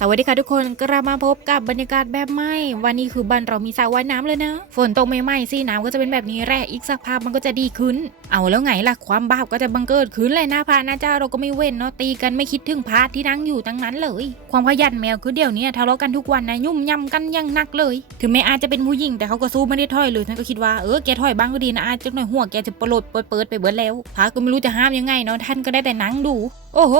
สวัสดีค่ะทุกคนกลับมาพบกับบรรยากาศแบบใหม่ วันนี้คือบ้านเรามีสระว่ายน้ำเลยนะ ฝนตกใหม่ๆสิน้ำก็จะเป็นแบบนี้แหละอีกสักพักมันก็จะดีขึ้น เอาแล้วไงล่ะความบาปก็จะบังเกิดขึ้นเลยนะพระนะเจ้าเราก็ไม่เว้นเนาะตีกันไม่คิดถึงพระที่นั่งอยู่ทั้งนั้นเลย ความขยันแมวคือเดี๋ยวนี้ทะเลาะกันทุกวันนะยุ่มยำกันยังหนักเลย ถึงแม้อาจจะเป็นผู้หญิงแต่เขาก็สู้ไม่ได้ถอยเลยฉันก็คิดว่าเออแกถอยบ้างก็ดีนะอาจจะหน่อยหัวแกจะปลดเปิดเปิดไปเบิดแล้วพระก็ไม่รู้จะห้ามยังไงเนาะท่านก็ได้แต่นั่งดูโอ้โห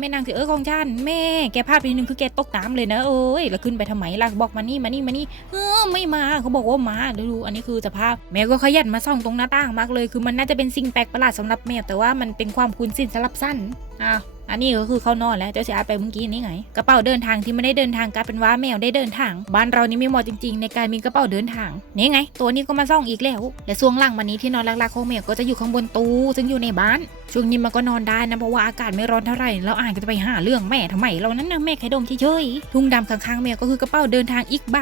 แม่นางถือเออของฉันแม่แกพลาดไปนิดนึงคือแกตกน้ำเลยนะเอ้ยแล้วขึ้นไปทำไมล่ะบอกมานี่มานี่มานี่เออไม่มาเขาบอกว่ามาดี๋ยวดูอันนี้คือสภาพ แมวก็ขยันมาส่องตรงหน้าต่างมากเลย คือมันน่าจะเป็นสิ่งแปลกประหลาดสำหรับแมวแต่ว่ามันเป็นความคุ้นชินสำหรับสั้นอ้าวอันนี้ก็คือเข้านอนแล้วเจ้าเสียอไปเมื่อกี้นี่ไงกระเป๋าเดินทางที่ไม่ได้เดินทางกลายเป็นว่าแมวได้เดินทาง บ้านเรานี่ไม่เหมาะจริงๆ ในการมีกระเป๋าเดินทางนี่ไง ตัวนี้ก็มาส่องอีกแล้วและช่วงหลังวันนี้ที่นอนรักๆของแมวก็จะอยู่ข้างบนตู้ซึ่งอยู่ในบ้าน ช่วงนี้มันก็นอนได้นะเพราะว่าอากาศไม่ร้อนเท่าไหร่แล้วอ่านก็จะไปหาเรื่องแม่ทำไมเรานั้นนะแม่แค่ดมเฉยๆทุ่งดำข้างๆแมวก็คือกระเป๋าเดินทางอีกใบ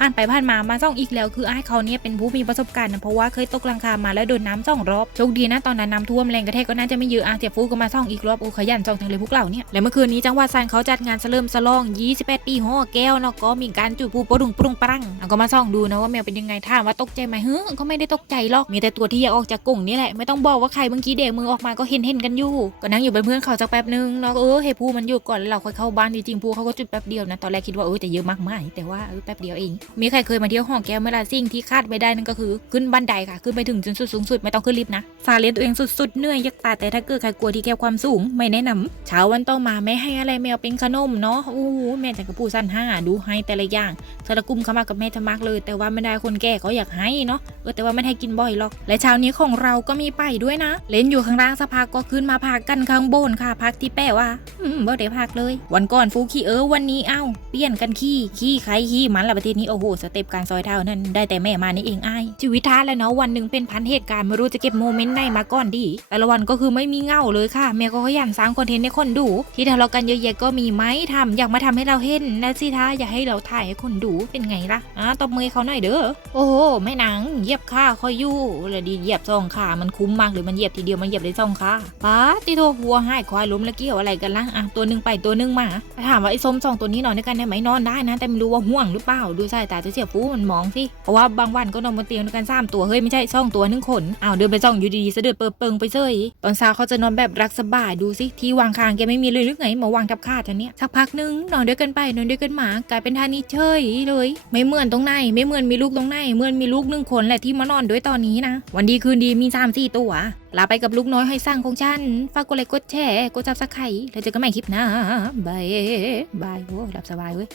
ผ่านไปผ่านมามาซ่องอีกแล้วคือไอ้เขาเนี่ยเป็นผู้มีประสบการณ์นะเพราะว่าเคยตกลังคามาแล้วโดนน้ำซ่องรอบโชคดีนะตอนนั้นน้ำท่วมแรงกระแทกก็น่าจะไม่เยอะอาเสียฟูก็มาซ่องอีกรอบโอ้ขยันซ่องทั้งเลยพวกเราเนี่ยและเมื่อคืนนี้จังหวัดซันเขาจัดงานเฉลิมฉลอง 28 ปีห่อแก้วเนาะก็มีการจุดปูปรุงปรุงปรังเอาก็มาซ่องดูนะว่าแมวเป็นยังไงถามว่าตกใจไหมเฮ้ยก็ไม่ได้ตกใจหรอกมีแต่ตัวที่อยากออกจากกรงนี่แหละไม่ต้องบอกว่าใครเมื่อกี้เด็กมือออกมาก็เห็นเห็นกันอยู่ก็นั่งอยู่เป็นเพื่อนเขาสักแป๊บนึงเนาะเออให้ผู้มันหยุดก่อนแล้วเราค่อยเข้าบ้านจริงๆผู้เขาก็จุดแป๊บเดียวนะตอนแรกคิดว่าเออจะเยอะมากมายแต่ว่าเออแป๊บเดียวเองมีใครเคยมาเที่ยวห้องแก้วไหม่ละสิ่งที่คาดไม่ได้นั่นก็คือขึ้นบันไดค่ะขึ้นไปถึงจนสุดสูงสุดไม่ต้องขึ้นลิฟต์นะฟาเลียนตัวเองสุดๆเหนื่อยยักตาแต่ถ้าเกิดใครกลัวที่แก้วความสูงไม่แนะนำเช้าวันต่อมาแม่ให้อะไรแมวเป็นขนมเนาะโอ้โหแม่จังกระปูสั้นห้าดูให้แต่ละอย่างเธอละกุมเข้ามากับแม่จะมากเลย แต่ว่าไม่ได้คนแก่เขาอยากให้เนาะเออแต่ว่าไม่ให้กินบ่อยหรอก และเช้านี้ของเราก็มีไปด้วยนะ เล่นอยู่ข้างล่างสักพักก็ขึ้นมาพักกันข้างบนค่ะพักที่แป้ว่าอืมบ่ได้พักเลย วันก่อนฟูขี้เออวันนี้เอ้าเปลี่ยนกันขี้ขี้ใครขี้มันละประเทศนี้โอ้โหสเต็ปการซอยเท้านั่นได้แต่แม่มานี่เองอ้ายชีวิตท้าแล้วเนาะวันหนึ่งเป็นพันเหตุการณ์ไม่รู้จะเก็บโมเมนต์ไหนมาก่อนดีแต่ละวันก็คือไม่มีเงาเลยค่ะแม่ก็ขยันสร้างคอนเทนต์ให้คนดู ที่ทะเลาะกันเยอะแยะก็มีไหมทำอยากมาทำให้เราเห็นนะสิท้าอยากให้เราถ่ายให้คนดูเป็นไงล่ะอะตบมือเขาหน่อยเด้อโอ้โหแม่นางเหยียบขาคอยอยู่เลยดีเหยียบสองขามันคุ้มมากหรือมันเหยียบทีเดียวมันเหยียบได้สองขาป้าที่โทวัวให้ควายล้มแล้วเกี่ยวอะไรกันล่ะอะตัวหนึ่งไปตัวหนึ่งมาถามว่าไอ้ส้มสองตัวนี้นอนด้วยกันได้ไหมนอนได้นะ แต่ไม่รู้ว่าห่วงหรือเปล่าดูสายตาจะเสียฟูมันมองสิเพราะว่าบางวันก็นอนบนเตียงด้วยกันสามตัวเฮ้ยไม่ใช่สองตัวหนึ่งคนอ้าวเดินไปส่องอยู่ดีๆสะดือดเปิดเปิงไปเซยตอนเช้าเขาจะนอนแบบรักสบายดูสิที่วางคางแกไม่มีเลยหรือไงมาวางทับขาฉันเนี่ยสักพักหนึงนอนด้วยกันไปนอนด้วยกันมากลายเป็นท่านี้เฉยเลย ไม่เหมือนตรงไหนไม่เหมือนมีลูกตรงไหนเหมือนมีลูกหนึ่งคนแหละที่มานอนด้วยตอนนี้นะวันดีคืนดีมีสามสี่ตัว ลาไปกับลูกน้อยให้สร้างของฉัน ฝากกดไลค์กดแชร์ กดซับสไครต์แล้วเจอกันใหม่คลิปหน้าบายบายโอ้หลับสบายเว้ย